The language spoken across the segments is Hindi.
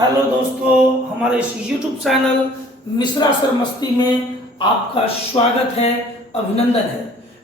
हेलो दोस्तों, हमारे इस YouTube चैनल मिश्रा सर मस्ती में आपका स्वागत है, अभिनंदन है।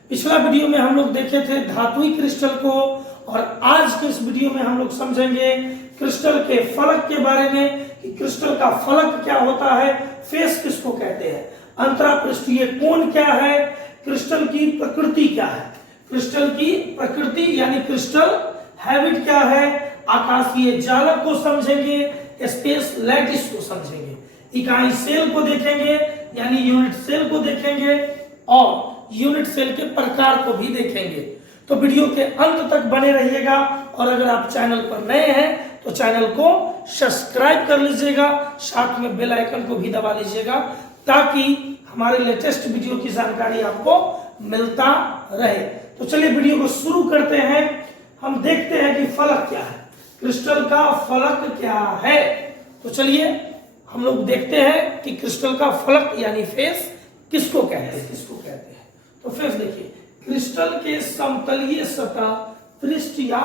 पिछला वीडियो में हम लोग देखे थे धातुई क्रिस्टल को और आज के इस वीडियो में हम लोग समझेंगे क्रिस्टल के फलक के बारे में कि क्रिस्टल का फलक क्या होता है, फेस किसको कहते हैं, अंतरापृष्ठीय कोण क्या है, क्रिस्टल की प्रकृति क्या है, क्रिस्टल की प्रकृति यानी क्रिस्टल हैबिट क्या है, आकाशीय जालक को समझेंगे, स्पेस लैटिस को समझेंगे, इकाई सेल को देखेंगे यानी यूनिट सेल को देखेंगे और यूनिट सेल के प्रकार को भी देखेंगे। तो वीडियो के अंत तक बने रहिएगा और अगर आप चैनल पर नए हैं तो चैनल को सब्सक्राइब कर लीजिएगा, साथ में बेल आइकन को भी दबा लीजिएगा ताकि हमारे लेटेस्ट वीडियो की जानकारी आपको मिलता रहे। तो चलिए वीडियो को शुरू करते हैं। हम देखते हैं कि फलक क्या है, क्रिस्टल का फलक क्या है। तो चलिए हम लोग देखते हैं कि क्रिस्टल का फलक यानी फेस किसको कहते हैं। तो फेस देखिए, क्रिस्टल के समतलीय सतह पृष्ठ या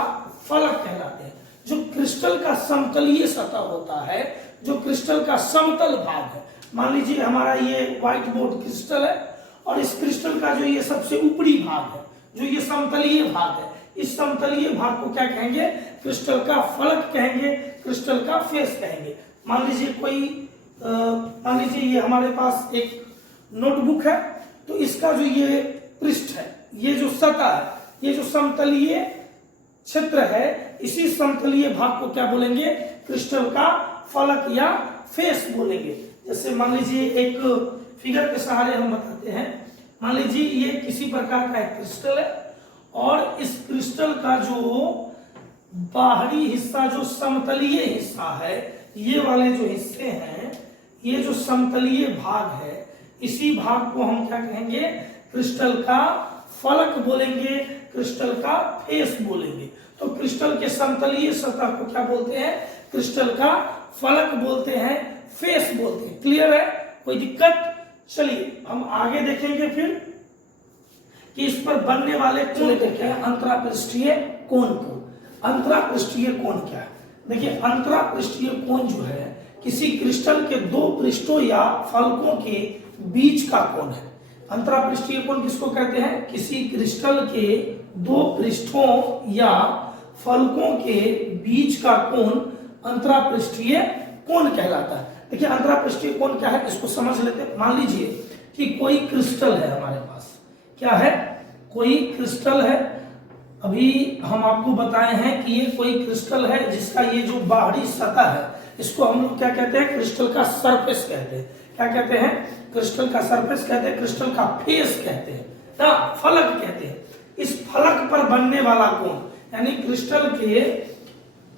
फलक कहलाते हैं। जो क्रिस्टल का समतलीय सतह होता है, जो क्रिस्टल का समतल भाग है, मान लीजिए हमारा ये व्हाइट बोर्ड क्रिस्टल है और इस क्रिस्टल का जो ये सबसे ऊपरी भाग है, जो ये समतलीय भाग है, इस समतलीय भाग को क्या कहेंगे, क्रिस्टल का फलक कहेंगे, क्रिस्टल का फेस कहेंगे। मान लीजिए ये हमारे पास एक नोटबुक है, तो इसका जो ये पृष्ठ है, ये जो सतह है, ये जो समतलीय क्षेत्र है, इसी समतलीय भाग को क्या बोलेंगे, क्रिस्टल का फलक या फेस बोलेंगे। जैसे मान लीजिए एक फिगर के सहारे हम बताते हैं। मान लीजिए ये किसी प्रकार का एक क्रिस्टल है और इस क्रिस्टल का जो बाहरी हिस्सा, जो समतलीय हिस्सा है, ये वाले जो हिस्से हैं, ये जो समतलीय भाग है, इसी भाग को हम क्या कहेंगे, क्रिस्टल का फलक बोलेंगे, क्रिस्टल का फेस बोलेंगे। तो क्रिस्टल के समतलीय सतह को क्या बोलते हैं, क्रिस्टल का फलक बोलते हैं, फेस बोलते हैं। क्लियर है, कोई दिक्कत? चलिए हम आगे देखेंगे फिर कि इस पर बनने वाले कोण को क्या है, अंतरापृष्ठीय कोण को। अंतरापृष्ठीय कोण क्या है? देखिए, अंतरापृष्ठीय कोण जो है किसी क्रिस्टल के दो पृष्ठों या फलकों के बीच का कोण है। अंतरापृष्ठीय कोण किसको कहते हैं, किसी क्रिस्टल के दो पृष्ठों या फलकों के बीच का कोण अंतरापृष्ठीय कोण कहलाता है। देखिए अंतरापृष्ठीय कोण क्या है, इसको समझ लेते हैं। मान लीजिए कि कोई क्रिस्टल है हमारे पास, क्या है, कोई क्रिस्टल है। अभी हम आपको बताए हैं कि ये कोई क्रिस्टल है जिसका ये जो बाहरी सतह है, इसको हम लोग क्या कहते हैं, क्रिस्टल का सरफेस कहते हैं। क्या कहते हैं, क्रिस्टल का सरफेस कहते हैं, क्रिस्टल का फेस कहते हैं ना, फलक कहते हैं। इस फलक पर बनने वाला कोण यानी क्रिस्टल के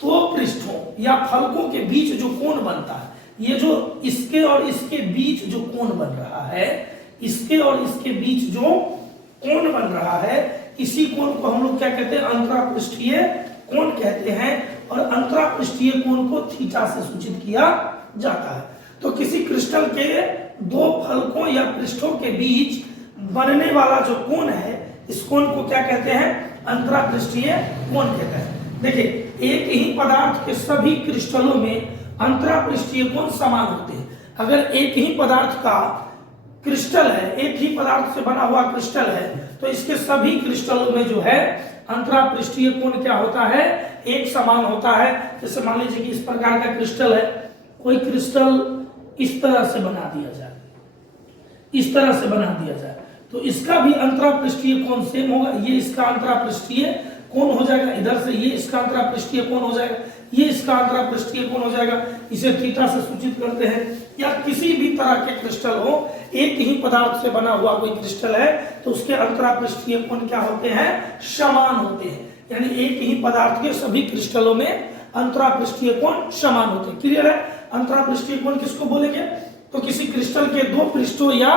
दो पृष्ठों या फलकों के बीच जो कोण बनता है, ये जो इसके और इसके बीच जो कोण बन रहा है, इसके और इसके बीच जो कोण बन रहा है, इसी कोण को हम लोग क्या कहते हैं, अंतरापृष्ठीय कोण कहते हैं। और अंतरापृष्ठीय कोण को थीटा से सूचित किया जाता है। तो किसी क्रिस्टल के दो फलकों या पृष्ठों के बीच बनने वाला जो कोण है, इस कोण को क्या कहते हैं, अंतरापृष्ठीय कोण कहते हैं। देखिए, एक ही पदार्थ के सभी क्रिस्टलों में अंतरापृष्ठीय कोण समान होते हैं। अगर एक ही पदार्थ का क्रिस्टल है, एक ही पदार्थ से बना हुआ क्रिस्टल है, तो इसके सभी क्रिस्टलों में जो है अंतरापृष्ठीय कोण क्या होता है, एक समान होता है। जैसे मान लीजिए कि इस प्रकार का क्रिस्टल है, कोई क्रिस्टल इस तरह से बना दिया जाए, इस तरह से बना दिया जाए, तो इसका भी अंतरापृष्ठीय कोण सेम होगा। ये इसका अंतरापृष्ठीय कोण हो जाएगा, इधर से ये इसका अंतरापृष्ठीय कोण हो जाएगा, ये इसका अंतरापृष्ठीय कोण हो जाएगा। इसे थीटा से सूचित करते हैं। या किसी भी तरह के क्रिस्टल हो, एक ही पदार्थ से बना हुआ कोई क्रिस्टल है, तो उसके अंतरापृष्ठीय कोण क्या होते हैं, समान होते हैं। यानी एक ही पदार्थ के सभी क्रिस्टलों में अंतरापृष्ठीय कोण समान होते हैं। क्लियर है? अंतरापृष्ठीय कोण किसको बोलेंगे, तो किसी क्रिस्टल के दो पृष्ठों या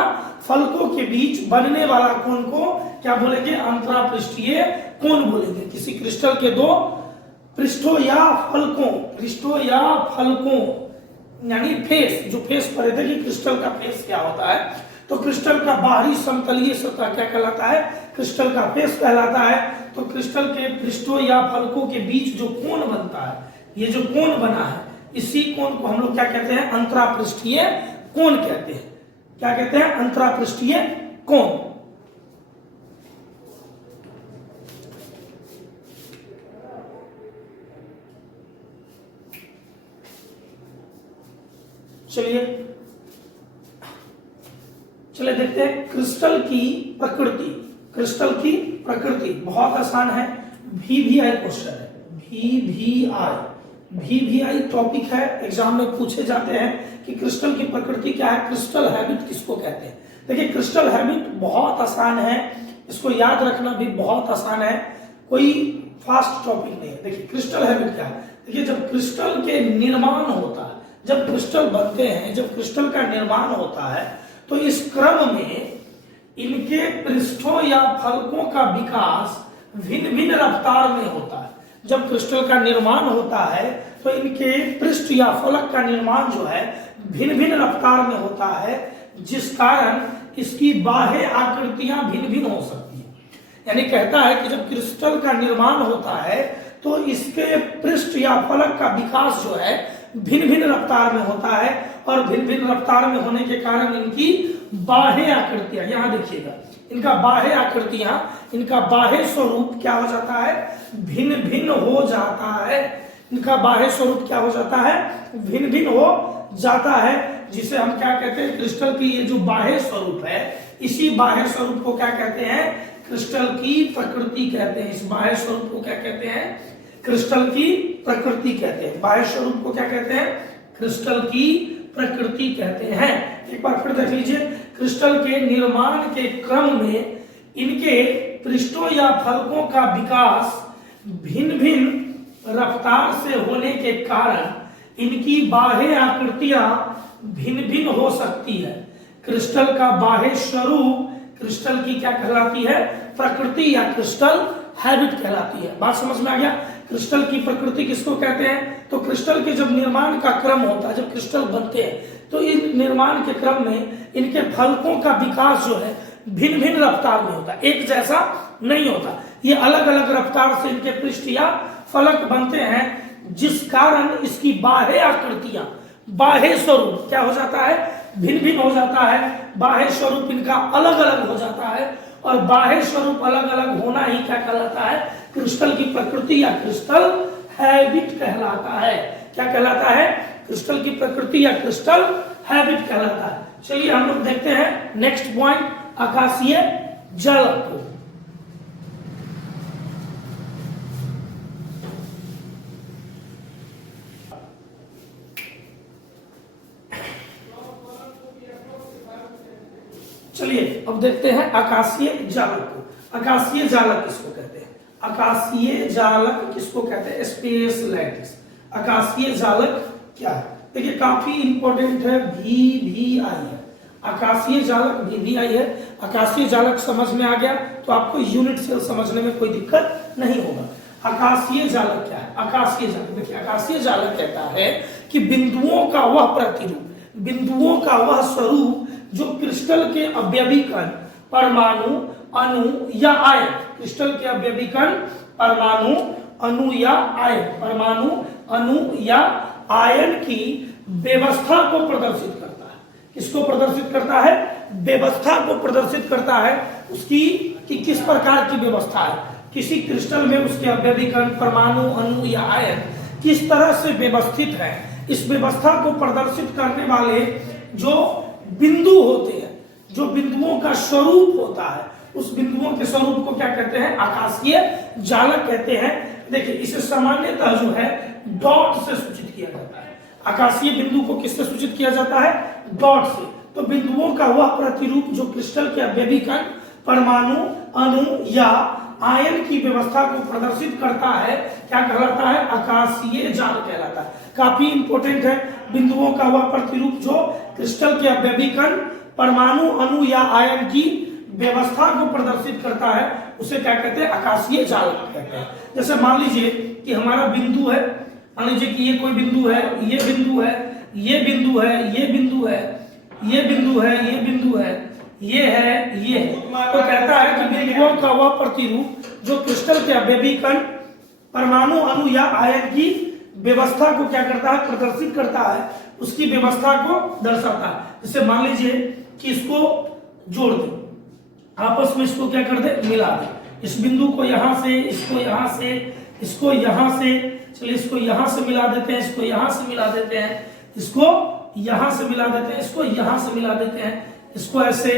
फलकों के बीच बनने वाला कोण को क्या बोलेंगे, अंतरापृष्ठीय कोण बोलेंगे। किसी क्रिस्टल के दो पृष्ठों या फलकों यानी फेस, जो फेस पढ़े थे कि क्रिस्टल का फेस क्या होता है, तो क्रिस्टल का बाहरी समतलीय सतह क्या कहलाता है, क्रिस्टल का फेस कहलाता है। तो क्रिस्टल के पृष्ठों या फलकों के बीच जो कोण बनता है, ये जो कोण बना है, इसी कोण को हम लोग क्या कहते हैं, अंतरापृष्ठीय कोण कहते हैं। क्या कहते हैं, अंतरापृष्ठीय कोण। चलिए देखते हैं क्रिस्टल की प्रकृति। क्रिस्टल की प्रकृति बहुत आसान है, VVI क्वेश्चन है। VVI टॉपिक है, एग्जाम में पूछे जाते हैं कि क्रिस्टल की प्रकृति क्या है, क्रिस्टल हैबिट किसको कहते हैं। देखिए क्रिस्टल हैबिट बहुत आसान है, इसको याद रखना भी बहुत आसान है, कोई फास्ट टॉपिक नहीं है। देखिए क्रिस्टल हैबिट क्या है, देखिए जब क्रिस्टल के निर्माण होता है, जब क्रिस्टल बनते हैं, जब क्रिस्टल का निर्माण होता है, तो इस क्रम में इनके पृष्ठों या फलकों का विकास भिन्न भिन्न रफ्तार में होता है। जब क्रिस्टल का निर्माण होता है तो इनके पृष्ठ या फलक का निर्माण जो है भिन्न भिन्न रफ्तार में होता है, जिस कारण इसकी बाह्य आकृतियां भिन्न भिन्न हो सकती है। यानी कहता है कि जब क्रिस्टल का निर्माण होता है तो इसके पृष्ठ या फलक का विकास जो है भिन्न भिन्न रफ्तार में होता है, और भिन्न भिन्न रफ्तार में होने के कारण इनकी बाह्य आकृतियां, यहां देखिएगा, इनका बाह्य आकृतियां, इनका बाह्य स्वरूप क्या हो जाता है, भिन्न भिन्न हो जाता है। इनका बाह्य स्वरूप क्या हो जाता है, भिन्न भिन्न हो जाता है, जिसे हम क्या कहते हैं, क्रिस्टल की ये जो बाह्य स्वरूप है, इसी बाह्य स्वरूप को क्या कहते हैं, क्रिस्टल की प्रकृति कहते हैं। इस बाह्य स्वरूप को क्या कहते हैं, क्रिस्टल की प्रकृति कहते हैं। बाह्य स्वरूप को क्या कहते हैं, क्रिस्टल की प्रकृति कहते हैं। एक बार फिर देख लीजिए, क्रिस्टल के निर्माण के क्रम में इनके पृष्ठों या फलकों का विकास भिन्न भिन्न रफ्तार से होने के कारण इनकी बाह्य आकृतियां भिन्न भिन्न हो सकती है। क्रिस्टल का बाह्य स्वरूप क्रिस्टल की क्या कहलाती है, प्रकृति या क्रिस्टल हैबिट कहलाती है। बात समझ में आ गया। क्रिस्टल की प्रकृति किसको कहते हैं, तो क्रिस्टल के जब निर्माण का क्रम होता है, जब क्रिस्टल बनते हैं, तो इन निर्माण के क्रम में इनके फलकों का विकास जो है भिन्न भिन्न रफ्तार में होता है, एक जैसा नहीं होता। ये अलग अलग रफ्तार से इनके पृष्ठ या फलक बनते हैं, जिस कारण इसकी बाह्य आकृतियां, बाह्य स्वरूप क्या हो जाता है, भिन्न भिन्न हो जाता है। बाह्य स्वरूप इनका अलग अलग हो जाता है, और बाह्य स्वरूप अलग अलग होना ही क्या कहलाता है, क्रिस्टल की प्रकृति या क्रिस्टल हैबिट कहलाता है। क्या कहलाता है, क्रिस्टल की प्रकृति या क्रिस्टल हैबिट कहलाता है। चलिए हम लोग देखते हैं नेक्स्ट पॉइंट, आकाशीय जालक को। चलिए अब देखते हैं आकाशीय जालक को। आकाशीय जालक किसको कहते हैं, आकाशीय जालक किसको कहते हैं, स्पेस लैटिस। आकाशीय जालक क्या है, देखिए काफी इंपॉर्टेंट है, VVI है। आकाशीय जालक VVI है। आकाशीय जालक समझ में आ गया तो आपको यूनिट सेल समझने में कोई दिक्कत नहीं होगा। आकाशीय जालक क्या है, आकाशीय जालक देखिए, आकाशीय जालक कहता है कि बिंदुओं का वह प्रतिरूप, बिंदुओं का वह स्वरूप जो क्रिस्टल के अवयवी कण, परमाणु, अणु या आयन, क्रिस्टल के अवयवी कण, परमाणु, अणु या आयन, परमाणु, अणु या आयन की व्यवस्था को प्रदर्शित करता है। किसको प्रदर्शित करता है, व्यवस्था को प्रदर्शित करता है, उसकी कि किस प्रकार की व्यवस्था है, किसी क्रिस्टल में उसके अवयवी कण, परमाणु, अणु या आयन किस तरह से व्यवस्थित है। इस व्यवस्था को प्रदर्शित करने वाले जो बिंदु होते हैं, जो बिंदुओं का स्वरूप होता है, उस बिंदुओं के स्वरूप को क्या कहते हैं, आकाशीय जालक कहते हैं। देखिए इसे सामान्यतः जो है डॉट से सूचित किया जाता है। आकाशीय बिंदु को किससे सूचित किया जाता है, डॉट से। तो बिंदुओं का वह प्रतिरूप जो क्रिस्टल के अवयवी कण, परमाणु, अणु या आयन की व्यवस्था को प्रदर्शित करता है, क्या कहलाता है, आकाशीय जाल कहलाता है। काफी इंपॉर्टेंट है, बिंदुओं का वह प्रतिरूप जो क्रिस्टल के अवयवी कण, परमाणु, अणु या आयन की व्यवस्था को प्रदर्शित करता है, उसे क्या कहते हैं, आकाशीय जाल कहते हैं। जैसे मान लीजिए कि हमारा बिंदु है, मान लीजिए कि ये कोई बिंदु है, ये बिंदु है, ये बिंदु है, ये बिंदु है, ये बिंदु है, ये बिंदु है, ये है, ये है। तो कहता है कि बिंदुओं का वह प्रतिरूप जो क्रिस्टल के अवयवी कण, परमाणु, अणु या आयन की व्यवस्था को क्या करता है, प्रदर्शित करता है, उसकी व्यवस्था को दर्शाता है। जैसे मान लीजिए कि इसको जोड़ दे, आपस में इसको क्या कर दे, मिला दे, इस बिंदु को यहां से, इसको यहां से, इसको यहां से, चलिए इसको यहां से मिला देते हैं, इसको यहां से मिला देते हैं, इसको यहां से मिला देते हैं, इसको यहां से मिला देते हैं, इसको ऐसे,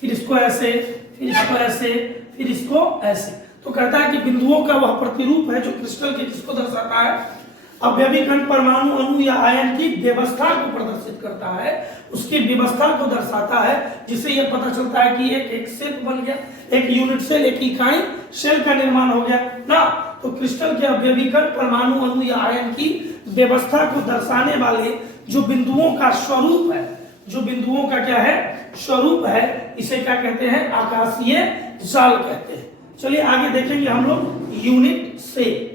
फिर इसको ऐसे, फिर इसको ऐसे, फिर इसको ऐसे। तो कहता है कि बिंदुओं का वह प्रतिरूप है जो क्रिस्टल के किसको दर्शाता है, अवयवी कण, परमाणु, अणु या आयन की व्यवस्था को प्रदर्शित करता है, उसकी व्यवस्था को दर्शाता है, जिससे यह पता चलता है कि एक सेल बन गया, एक यूनिट सेल, एक इकाई सेल का निर्माण हो गया ना। तो क्रिस्टल के अवयवी कण, परमाणु, अणु या आयन की व्यवस्था को दर्शाने वाले जो बिंदुओं का स्वरूप है, जो बिंदुओं का क्या है, स्वरूप है, इसे क्या कहते हैं, आकाशीय जाल कहते हैं। चलिए आगे देखेंगे हम लोग यूनिट सेल।